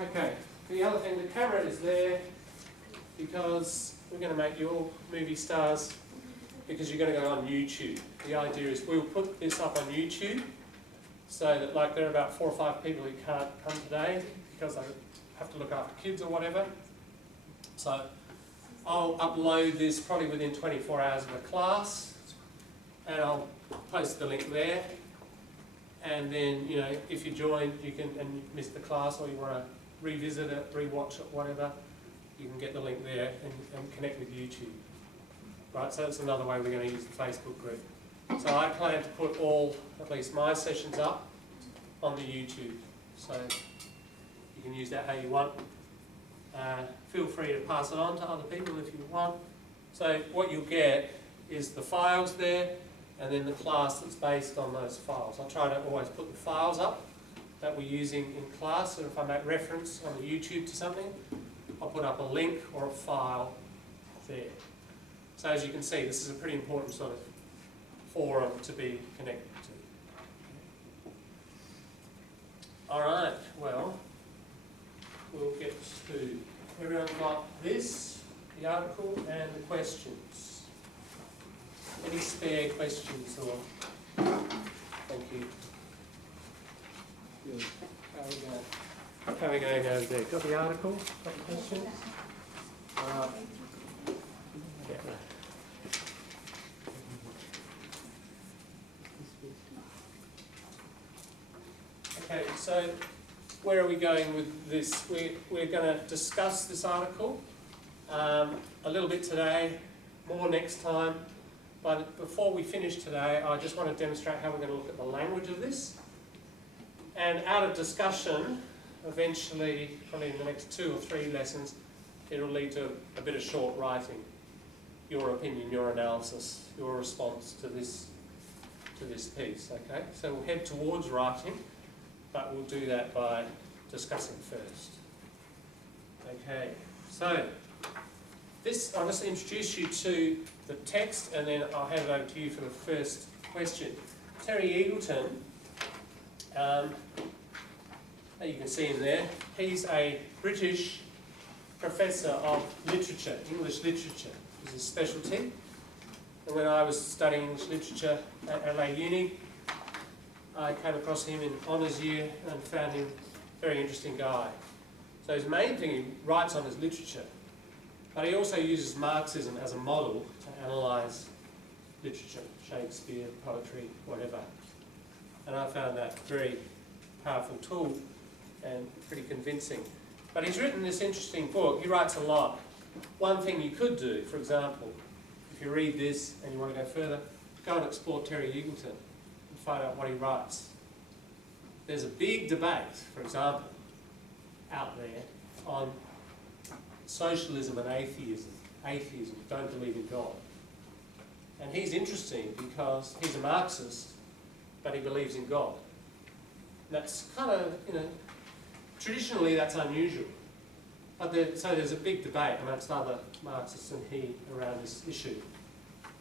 Okay, the other thing, the camera is there because we're going to make you all movie stars because you're going to go on YouTube. The idea is we'll put this up on YouTube so that, like, there are about 4 or 5 people who can't come today because they have to look after kids or whatever. So I'll upload this probably within 24 hours of a class, and I'll post the link there. And then, you know, if you join, you can, and you missed the class, or you want to revisit it, rewatch it, whatever, you can get the link there and connect with YouTube. Right, so that's another way we're going to use the Facebook group. So I plan to put all, at least my sessions up on the YouTube. So you can use that how you want. Feel free to pass it on to other people if you want. So what you'll get is the files there, and then the class that's based on those files. I try to always put the files up that we're using in class, and if I make reference on the YouTube to something, I'll put up a link or a file there. So as you can see, this is a pretty important sort of forum to be connected to. All right, well, we'll get to, everyone got this, the article and the questions. Any spare questions or? Thank you. Good. How are we going over there? Got the article? Got the questions? Okay, so where are we going with this? We're going to discuss this article a little bit today, more next time. But before we finish today, I just want to demonstrate how we're going to look at the language of this. And out of discussion, eventually, probably in the next 2 or 3 lessons, it will lead to a bit of short writing. Your opinion, your analysis, your response to this piece, okay? So we'll head towards writing, but we'll do that by discussing first. Okay, so I'll just introduce you to the text, and then I'll hand it over to you for the first question. Terry Eagleton, you can see him there. He's a British professor of literature, English literature is his specialty. And when I was studying English literature at LA Uni, I came across him in honours year and found him a very interesting guy. So his main thing he writes on is literature. But he also uses Marxism as a model to analyse literature, Shakespeare, poetry, whatever. And I found that a very powerful tool and pretty convincing. But he's written this interesting book. He writes a lot. One thing you could do, for example, if you read this and you want to go further, go and explore Terry Eagleton and find out what he writes. There's a big debate, for example, out there on socialism and atheism. Atheism, don't believe in God. And he's interesting because he's a Marxist, but he believes in God. And that's kind of, traditionally that's unusual. But so there's a big debate amongst other Marxists and he around this issue.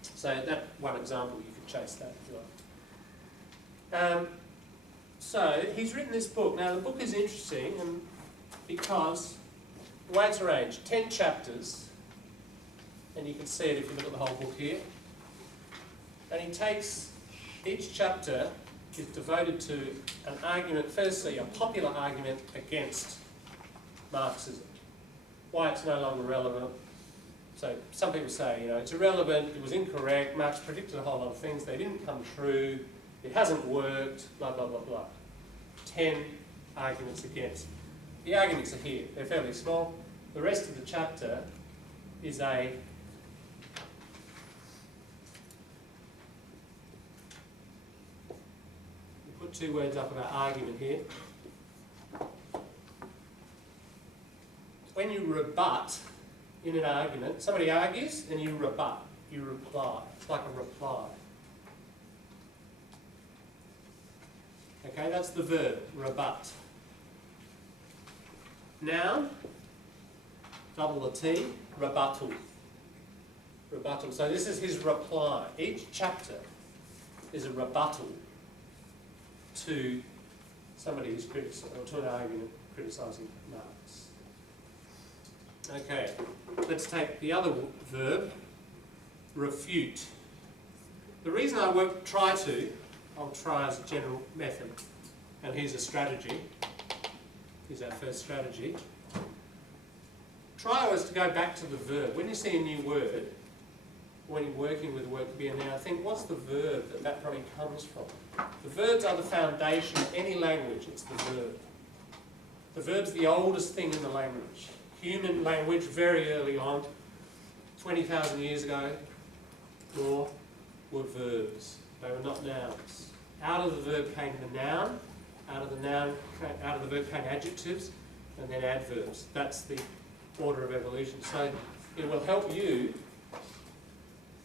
So that one example, you could chase that if you like. So he's written this book. Now the book is interesting because the way it's arranged, 10 chapters, and you can see it if you look at the whole book here. And he takes, each chapter is devoted to an argument, firstly a popular argument against Marxism. Why it's no longer relevant. So some people say, it's irrelevant, it was incorrect, Marx predicted a whole lot of things, they didn't come true, it hasn't worked, blah, blah, blah, blah. 10 arguments against. The arguments are here, they're fairly small. The rest of the chapter is a put 2 words up about argument here. When you rebut in an argument, somebody argues and you rebut, you reply. It's like a reply. Okay, that's the verb, rebut. Noun, double the T, rebuttal. Rebuttal. So this is his reply. Each chapter is a rebuttal to somebody who's or to an argument criticising Marx. Okay, let's take the other verb, refute. The reason I won't I'll try as a general method, and here's a strategy. Here's our first strategy. Try always to go back to the verb. When you see a new word, when you're working with the word to be a noun, think what's the verb that probably comes from. The verbs are the foundation of any language, it's the verb. The verb's the oldest thing in the language. Human language, very early on, 20,000 years ago, more, were verbs. They were not nouns. Out of the verb came the noun, out of the verb came adjectives, and then adverbs. That's the order of evolution. So it will help you.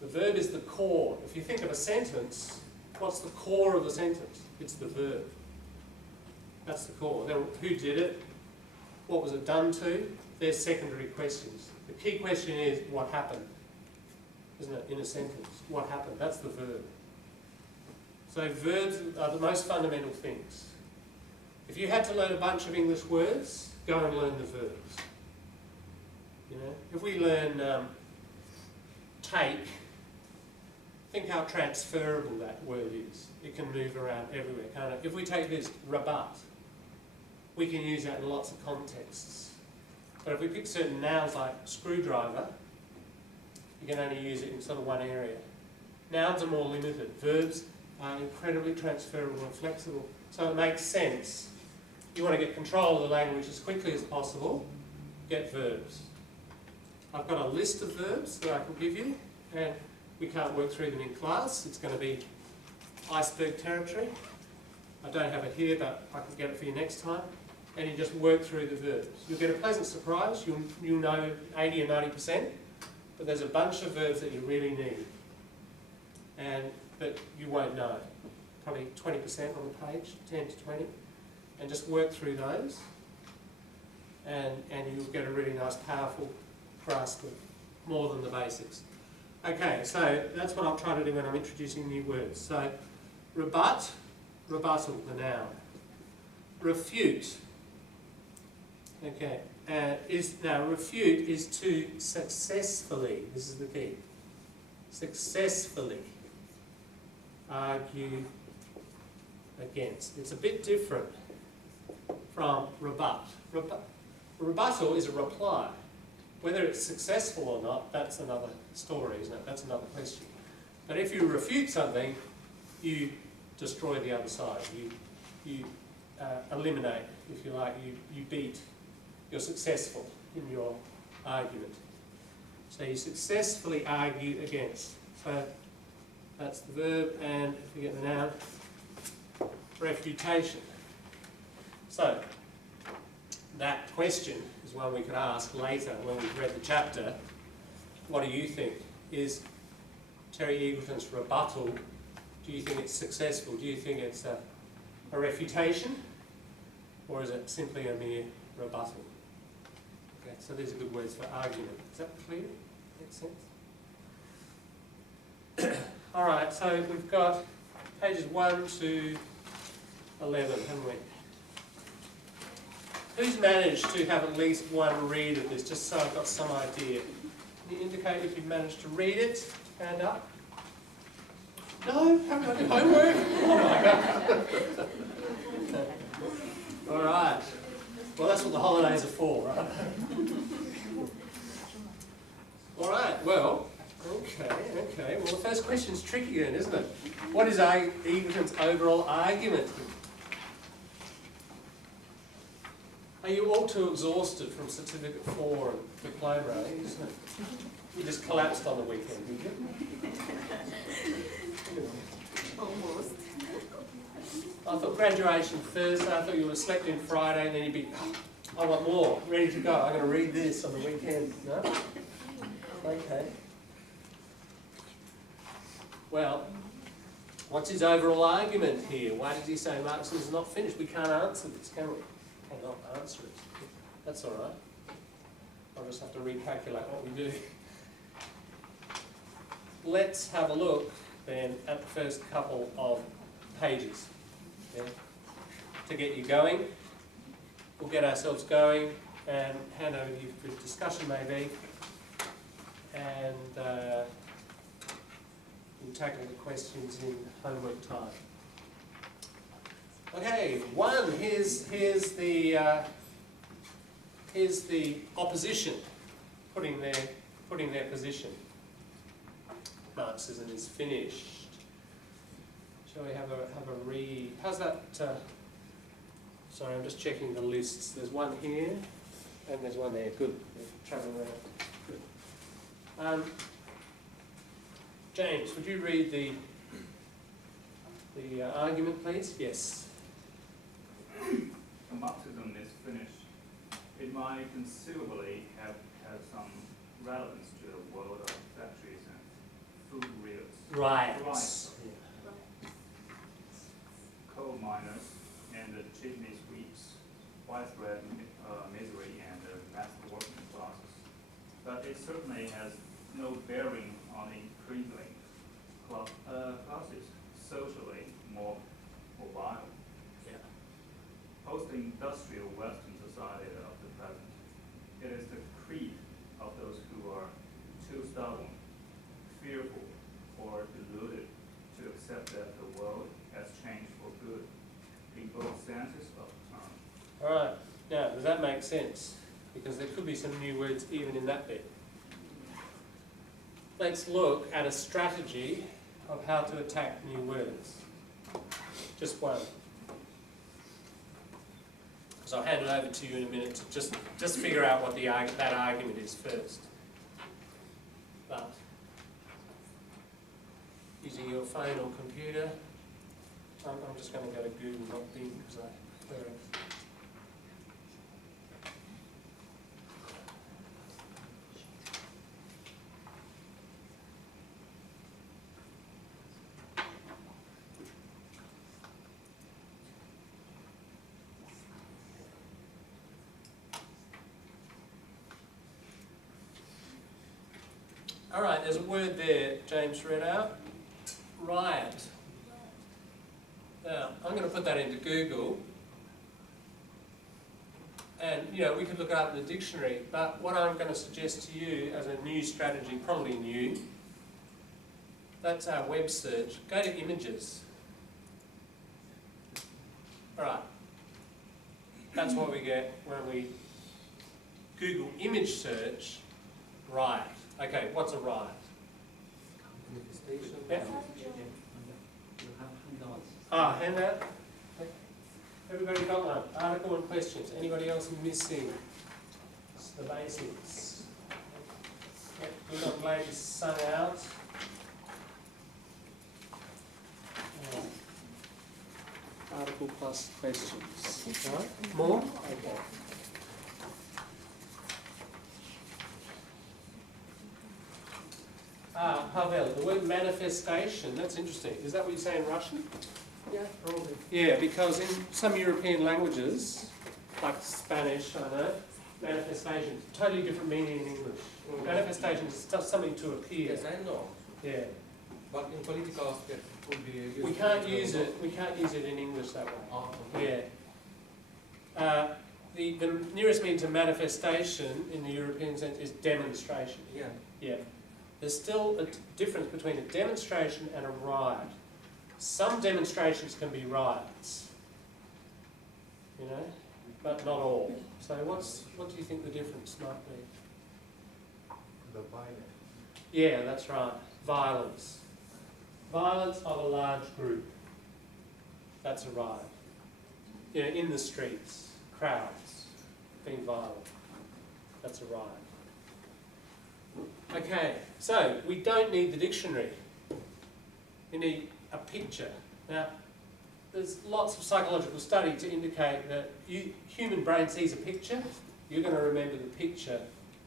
The verb is the core. If you think of a sentence, what's the core of the sentence? It's the verb. That's the core. Then who did it? What was it done to? They're secondary questions. The key question is what happened, isn't it, in a sentence? What happened? That's the verb. So verbs are the most fundamental things. If you had to learn a bunch of English words, go and learn the verbs. You know, if we learn take, think how transferable that word is. It can move around everywhere, can't it? If we take this, rebut, we can use that in lots of contexts. But if we pick certain nouns like screwdriver, you can only use it in sort of one area. Nouns are more limited. Verbs are incredibly transferable and flexible. So it makes sense. You want to get control of the language as quickly as possible, get verbs. I've got a list of verbs that I can give you, and we can't work through them in class. It's going to be iceberg territory. I don't have it here, but I can get it for you next time. And you just work through the verbs. You'll get a pleasant surprise. You'll know 80 or 90%, but there's a bunch of verbs that you really need, and that you won't know. Probably 20% on the page, 10 to 20. And just work through those, and you'll get a really nice, powerful grasp of more than the basics. Okay, so that's what I'll try to do when I'm introducing new words. So, rebut, rebuttal, the noun. Refute. Okay, now refute is to successfully, this is the key, successfully argue against. It's a bit different from rebut. Rebuttal is a reply. Whether it's successful or not, that's another story, isn't it? That's another question. But if you refute something, you destroy the other side. You eliminate, if you like, you beat. You're successful in your argument. So you successfully argue against. So that's the verb, and if you get the noun, refutation. So that question is one we could ask later when we've read the chapter. What do you think? Is Terry Eagleton's rebuttal, do you think it's successful? Do you think it's a refutation? Or is it simply a mere rebuttal? Okay, so these are good words for argument. Is that clear? Makes sense? All right, so we've got pages 1 to 11, haven't we? Who's managed to have at least one read of this, just so I've got some idea? Can you indicate if you've managed to read it? Hand up. No? Haven't done your homework? Oh my God. All right. Well, that's what the holidays are for, right? All right, well, okay. Well, the first question's tricky then, isn't it? What is Eagleton's overall argument? Are you all too exhausted from Certificate 4 and Diploma, isn't it? You just collapsed on the weekend, did you? Almost. I thought graduation Thursday, I thought you would have slept in Friday, and then you'd be, I want more, ready to go, I'm going to read this on the weekend. No? Okay. Well, what's his overall argument here? Why did he say Marxism is not finished? We can't answer this, can we? Cannot answer it. That's all right. I'll just have to recalculate what we do. Let's have a look then at the first couple of pages. Yeah? to get you going. We'll get ourselves going and hand over to you for discussion maybe, and we'll tackle the questions in homework time. Okay, one, here's the opposition putting their position. Marxism is finished. Shall we have a read? How's that? Sorry, I'm just checking the lists. There's one here, and there's one there. Good. They're travelling around. Good. James, would you read the argument, please? Yes. Marxism is finished. It might conceivably have had some relevance to the world of factories and food reels. Right. Coal miners and the chimney sweeps, widespread misery and mass working classes. But it certainly has no bearing on increasing classes socially more mobile. Post-industrial Western society of the present, it is the creed of those who are too stubborn, fearful, or deluded to accept that the world has changed for good, in both senses of the term. All right. Now, does that make sense? Because there could be some new words even in that bit. Let's look at a strategy of how to attack new words. Just one. So I'll hand it over to you in a minute to just figure out what that argument is first. But using your phone or computer, I'm just going to go to Google, not Bing, because I prefer it. All right, there's a word there James read out. Riot. Now, I'm going to put that into Google. And, we could look it up in the dictionary. But what I'm going to suggest to you as a new strategy, probably new, that's our web search. Go to images. All right. That's what we get when we Google image search, riot. Okay, what's a riot? Yeah. Handout. Everybody got one? Article and questions. Anybody else missing? It's the basics. Yep, good, I'm glad you sung out. Article plus questions. Right? More? Okay. Pavel, the word manifestation, that's interesting. Is that what you say in Russian? Yeah, probably. Yeah, because in some European languages, like Spanish, I know, manifestation, totally different meaning in English. Manifestation is just something to appear. Yes, I know. Yeah. But in political aspect, it would be used. We can't use it in English that way. Oh, okay. Yeah. The nearest meaning to manifestation in the European sense is demonstration. Yeah. Yeah. There's still a difference between a demonstration and a riot. Some demonstrations can be riots, but not all. So what do you think the difference might be? The violence. Yeah, that's right. Violence. Violence of a large group. That's a riot. In the streets, crowds being violent. That's a riot. Okay, so we don't need the dictionary. We need a picture. Now, there's lots of psychological study to indicate that human brain sees a picture, you're going to remember the picture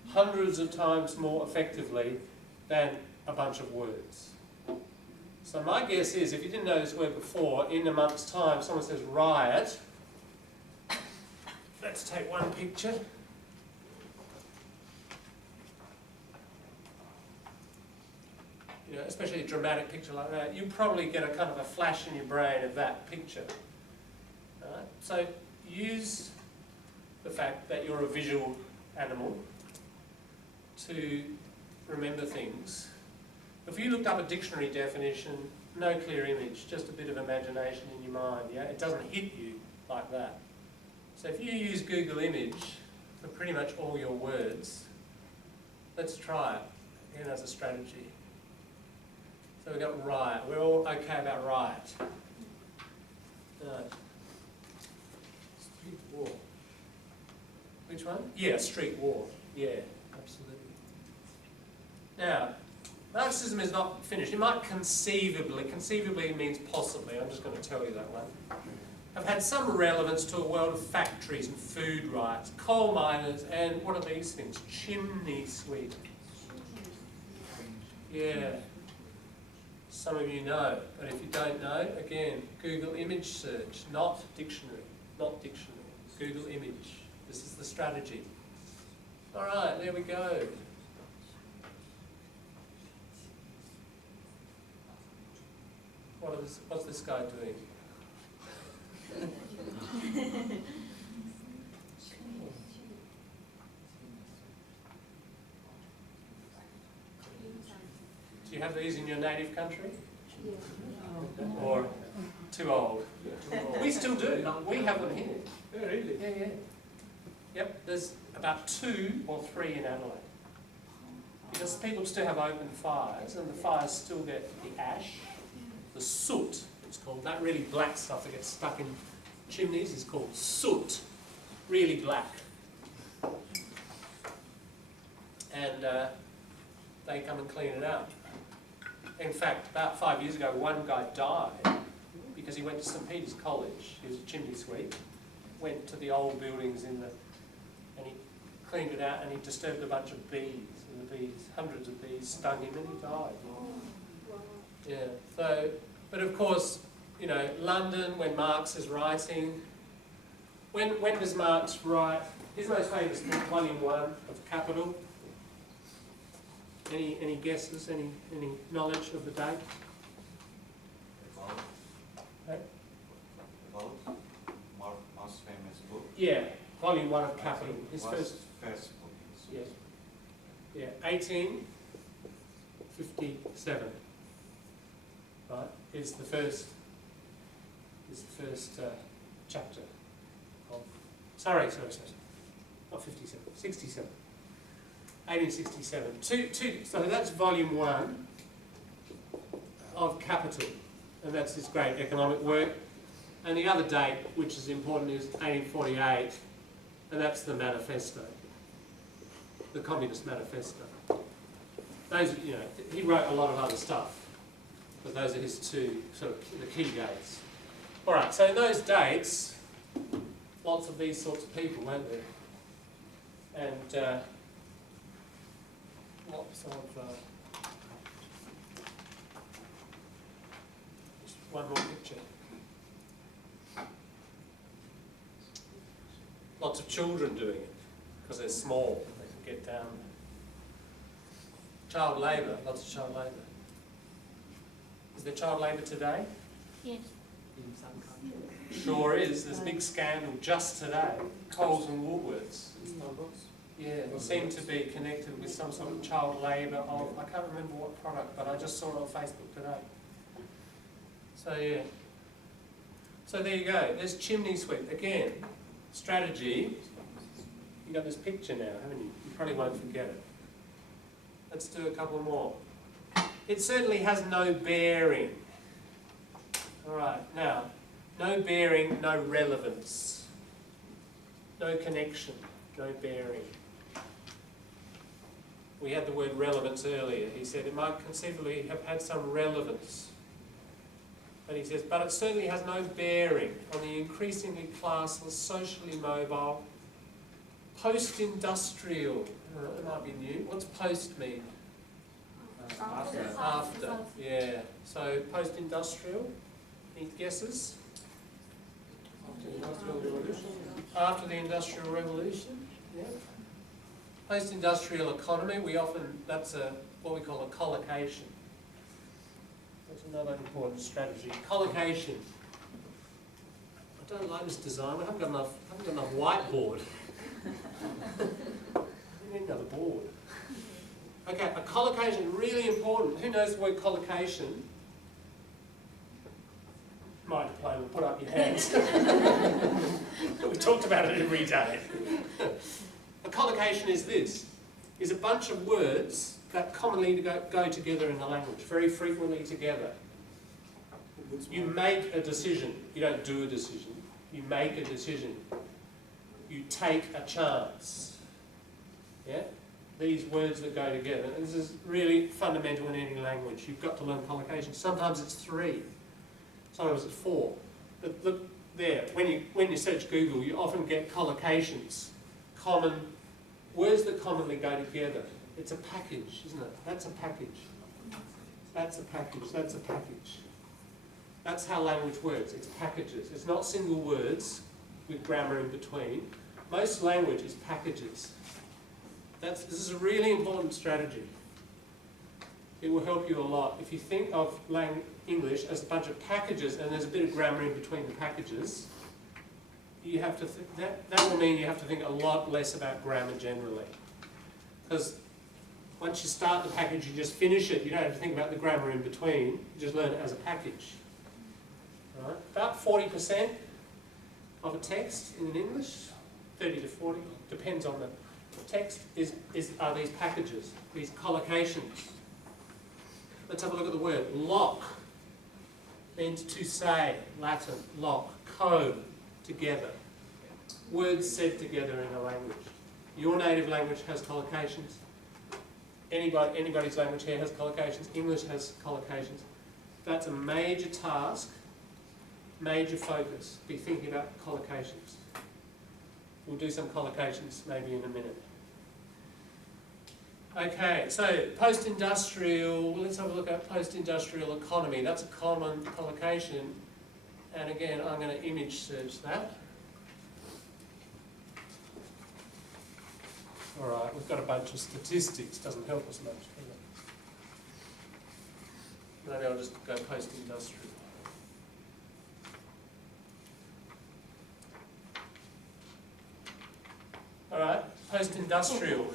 hundreds of times more effectively than a bunch of words. So my guess is, if you didn't know this word before, in a month's time someone says riot, let's take one picture. Especially a dramatic picture like that, you probably get a kind of a flash in your brain of that picture. Right? So use the fact that you're a visual animal to remember things. If you looked up a dictionary definition, no clear image, just a bit of imagination in your mind, yeah? It doesn't hit you like that. So if you use Google Image for pretty much all your words, let's try it, again as a strategy. So we've got riot. We're all okay about riot. Right. Street war. Which one? Yeah, street war. Yeah, absolutely. Now, Marxism is not finished. It might conceivably means possibly, I'm just going to tell you that one, have had some relevance to a world of factories and food riots, coal miners, and what are these things? Chimney sweep. Yeah. Some of you know, but if you don't know, again, Google image search, not dictionary, Google image. This is the strategy. All right, there we go. What's this guy doing? Do you have these in your native country? Or too old? We still do. We have them here. Yeah, really? Yeah. Yep, there's about 2 or 3 in Adelaide. Because people still have open fires, and the fires still get the ash, the soot, it's called. That really black stuff that gets stuck in chimneys is called soot. Really black. And they come and clean it out. In fact, about 5 years ago, one guy died because he went to St Peter's College. He was a chimney sweep. Went to the old buildings and he cleaned it out, and he disturbed a bunch of bees. And the bees, hundreds of bees, stung him, and he died. Yeah. So, but of course, you know, London, when Marx is writing, when does Marx write? His most famous book, Volume 1 of Capital. Any guesses? Any knowledge of the date? Okay. Marx's famous book. Yeah, Volume 1 of Capital. His first book. Yes. Yeah, 1857. Right, is the first chapter of. Sorry, not 57, 67. 1867. So that's Volume 1 of Capital, and that's this great economic work. And the other date, which is important, is 1848, and that's the manifesto, the Communist Manifesto. Those, you know, he wrote a lot of other stuff, but those are his 2 sort of the key dates. All right, so in those dates, lots of these sorts of people, weren't there? And lots of just one more picture. Lots of children doing it because they're small, they can get down. Child labour, lots of child labour. Is there child labour today? Yes. In some countries. Sure is. There's a big scandal just today. Coles and Woolworths. Starbucks. Yeah, seem to be connected with some sort of child labour of, I can't remember what product, but I just saw it on Facebook today. So yeah. So there you go. There's chimney sweep. Again, strategy. You got this picture now, haven't you? You probably won't forget it. Let's do a couple more. It certainly has no bearing. All right, now, no bearing, no relevance. No connection, no bearing. We had the word relevance earlier. He said it might conceivably have had some relevance. And he says, but it certainly has no bearing on the increasingly classless, socially mobile, post-industrial. It might be new. What's post mean? After. Yeah. So post-industrial. Any guesses? After the Industrial Revolution. After the Industrial Revolution. Yeah. Post-industrial economy. That's what we call a collocation. That's another important strategy. Collocation. I don't like this design. I haven't got enough whiteboard. We need another board. Okay, a collocation, really important. Who knows the word collocation? My diploma, put up your hands. We talked about it every day. A collocation is this, is a bunch of words that commonly go together in the language, very frequently together. You make a decision. You don't do a decision. You make a decision. You take a chance. Yeah? These words that go together. And this is really fundamental in any language. You've got to learn collocations. Sometimes it's 3. Sometimes it's 4. But look there, when you search Google, you often get collocations. Words that commonly go together. It's a package, isn't it? That's a package. That's a package. That's a package. That's how language works. It's packages. It's not single words with grammar in between. Most language is packages. This is a really important strategy. It will help you a lot. If you think of English as a bunch of packages and there's a bit of grammar in between the packages, you have to that will mean you have to think a lot less about grammar generally. Because once you start the package, you just finish it. You don't have to think about the grammar in between. You just learn it as a package. Right? About 40% of a text in English, 30 to 40, depends on the text, are these packages, these collocations. Let's have a look at the word. Lock means to say, Latin, lock, co, together. Words said together in a language. Your native language has collocations. Anybody's language here has collocations. English has collocations. That's a major task, major focus. Be thinking about collocations. We'll do some collocations maybe in a minute. Okay, so post-industrial, let's have a look at post-industrial economy. That's a common collocation. And again, I'm going to image search that. All right, we've got a bunch of statistics. Doesn't help us much, does it? Maybe I'll just go post-industrial. All right, post-industrial.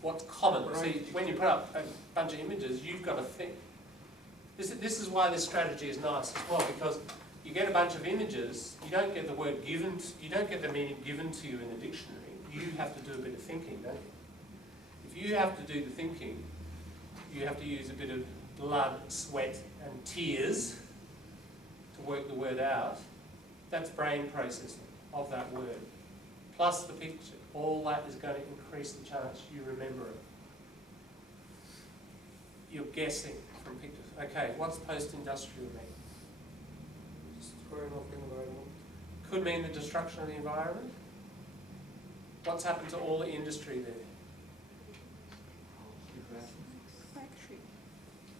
What's common? See, when you put up a bunch of images, you've got to think. This is why this strategy is nice as well, because you get a bunch of images, you don't get the word given, you don't get the meaning given to you in the dictionary. You have to do a bit of thinking, don't you? If you have to do the thinking, you have to use a bit of blood, sweat, and tears to work the word out. That's brain processing of that word. Plus the picture. All that is going to increase the chance you remember it. You're guessing from pictures. Okay, what's post-industrial mean? Destroying of the environment. Could mean the destruction of the environment. What's happened to all the industry there? Factory.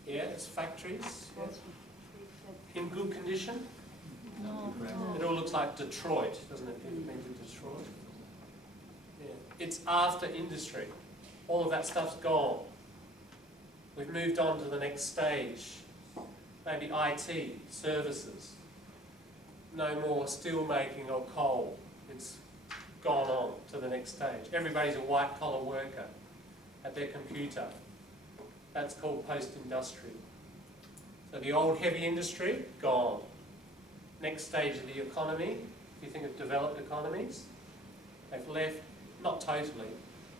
Yeah, it's factories. Yeah. In good condition? No. It all looks like Detroit, doesn't it? It means Detroit. Yeah. It's after industry. All of that stuff's gone. We've moved on to the next stage. Maybe IT, services. No more steel making or coal. It's gone on to the next stage. Everybody's a white collar worker at their computer. That's called post-industrial. So the old heavy industry, gone. Next stage of the economy, if you think of developed economies, they've left, not totally,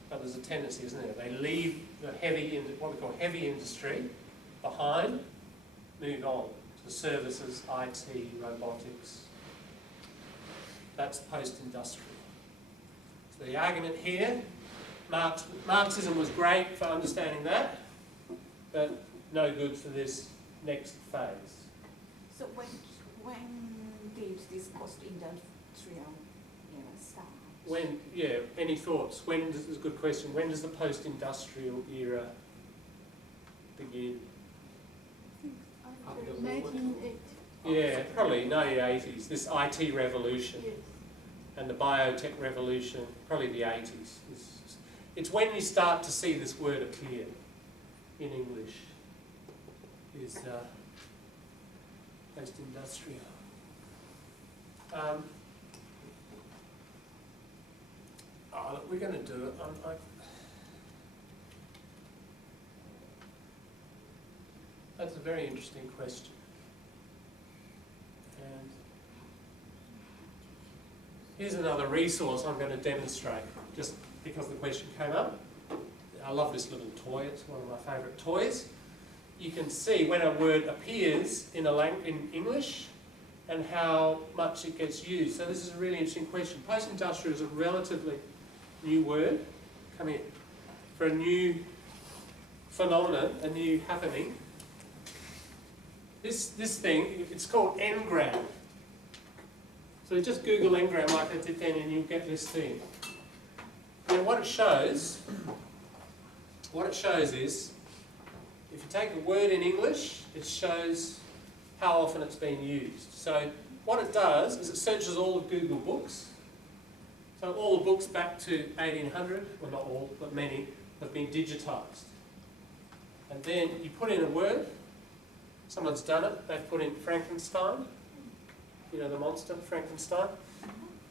but there's a tendency, isn't there? They leave the what we call heavy industry behind, move on to services, IT, robotics. That's post-industrial. So the argument here, Marxism was great for understanding that, but no good for this next phase. So when did this post-industrial era start? Any thoughts? This is a good question. When does the post-industrial era begin? After the 1980. Yeah, probably 1980s. This IT revolution Yes. and the biotech revolution, probably the 80s. It's when you start to see this word appear in English. Post-industrial. Look, we're going to do it. That's a very interesting question. And here's another resource I'm going to demonstrate, just because the question came up. I love this little toy. It's one of my favourite toys. You can see when a word appears in English and how much it gets used. So this is a really interesting question. Post-industrial is a relatively new word. Come here. For a new phenomenon, a new happening. This thing, it's called engram. So just Google engram like I did then and you'll get this thing. Now what it shows is, if you take a word in English, it shows how often it's been used. So what it does is it searches all the Google books. So all the books back to 1800, well not all, but many, have been digitised. And then you put in a word, someone's done it, they've put in Frankenstein, you know the monster, Frankenstein,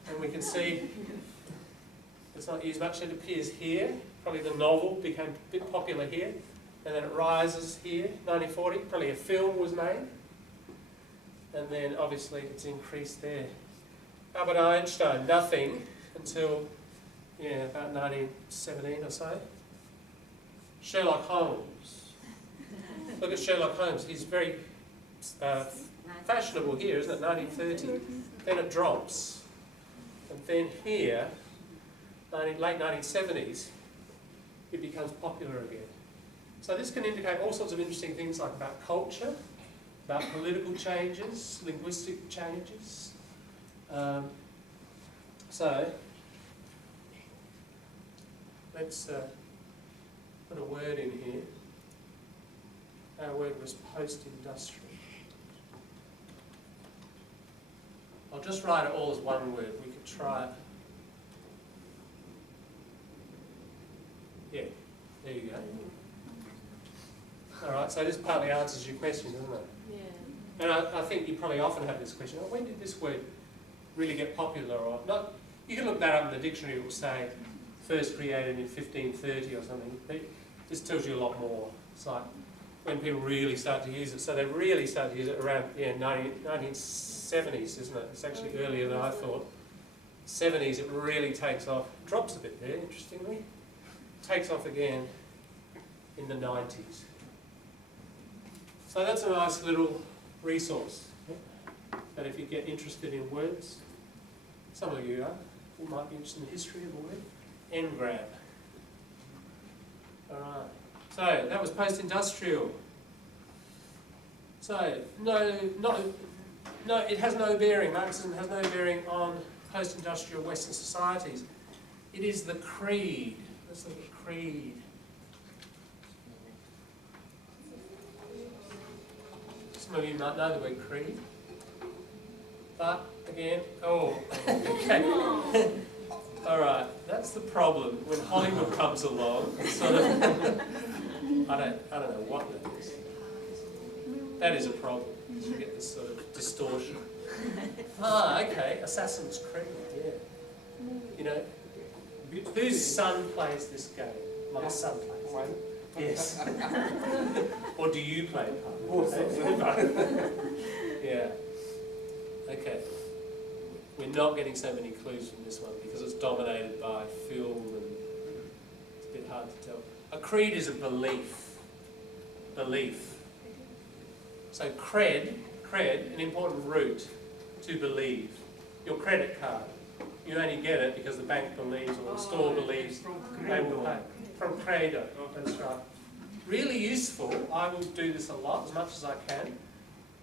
and we can see it's not used much, it appears here, probably the novel became a bit popular here, and then it rises here, 1940, probably a film was made, and then obviously it's increased there. Albert Einstein, nothing until, about 1917 or so. Sherlock Holmes. Look at Sherlock Holmes, he's very fashionable here, isn't it, 1930. Then it drops. And then here, late 1970s, it becomes popular again. So this can indicate all sorts of interesting things like about culture, about political changes, linguistic changes. So let's put a word in here. Our word was post-industrial. I'll just write it all as one word. We could try it. Yeah, there you go. All right, so this partly answers your question, doesn't it? Yeah. And I think you probably often have this question, when did this word really get popular? Or not? You can look that up in the dictionary, it will say first created in 1530 or something. This tells you a lot more. It's like when people really start to use it. So they really start to use it around 1970s, isn't it? It's actually earlier than I thought. 70s it really takes off. Drops a bit there, interestingly. Takes off again in the 90s. So that's a nice little resource. That if you get interested in words, some of you are, who might be interested in the history of a word, engram. Alright. So that was post-industrial. So no, it has no bearing. Marxism has no bearing on post-industrial Western societies. It is the creed. Let's look at creed. Some of you might know the word creed. But again, okay. Alright, that's the problem. When Hollywood comes along, it's sort of I don't know what that is. That is a problem. You get this sort of distortion. Okay, Assassin's Creed, yeah. You know, whose son plays this game? My son plays it. Yes. Or do you play it? Yeah. Okay. We're not getting so many clues from this one because it's dominated by film and it's a bit hard to tell. A creed is a belief. Belief. So cred, an important root to believe. Your credit card. You only get it because the bank believes or the store believes they will pay. From credo, that's right. Really useful, I will do this a lot, as much as I can,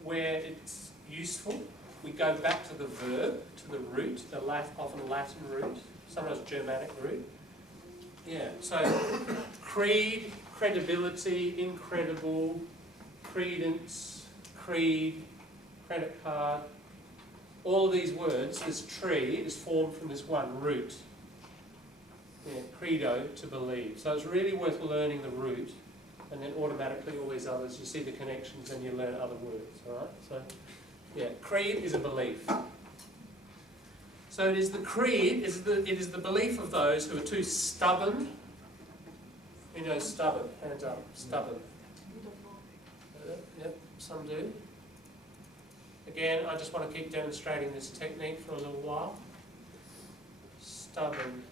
where it's useful. We go back to the verb, to the root, the often Latin root, sometimes Germanic root. Yeah, so creed, credibility, incredible, credence, creed, credit card. All of these words, this tree is formed from this one root. Yeah, credo, to believe. So it's really worth learning the root, and then automatically all these others, you see the connections and you learn other words, all right? So Yeah, creed is a belief. So it is the creed, it is the belief of those who are too stubborn. You know, stubborn, hands up, stubborn. Yep, some do. Again, I just want to keep demonstrating this technique for a little while. Stubborn.